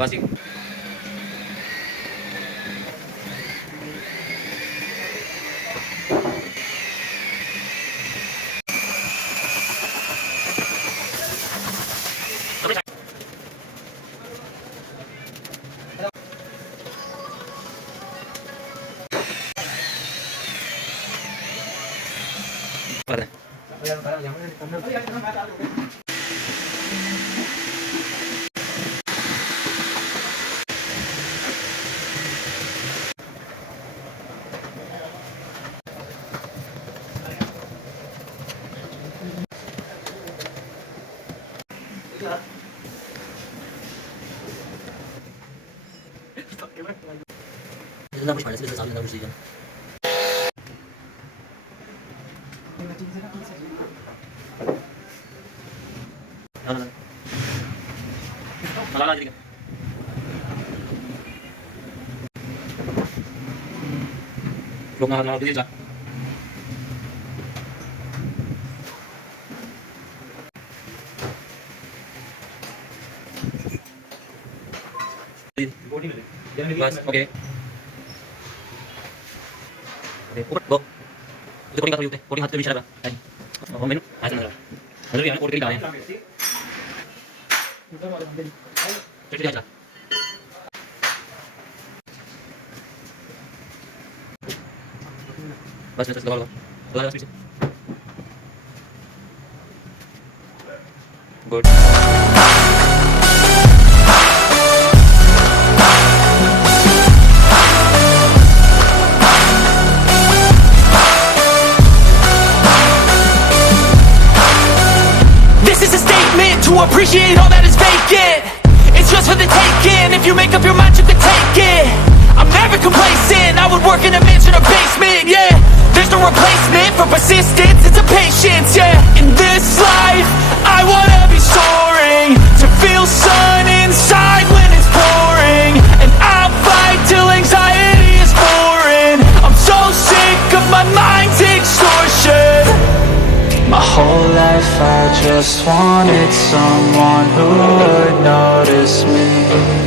Basic. Vale.这那不是反正是啥人都不是一样。Nalala jadi kan? Belum nalala dulu ya. Bas, oke. Oke, udah, go. Itu kuning kali kuning hati bisa apa? Oh, menu, ada nggak? Ada yang kuning kali ya. Jadi aja. Bas, terus gawal. Gawal bisa. Good. This is a statement to appreciate all that is vacant. It's just for the taking. If you make up your mind, you can take it. I'm never complacent. I would work in a mansion or basement, yeah. There's no replacement for persistence, it's a patience, yeah. In this life, I wanna be soaring, to feel sun inside when it's pouring. And I'll fight till anxiety is foreign. I'm so sick of my mind's extortion. My whole life I just wanted someone who would notice me.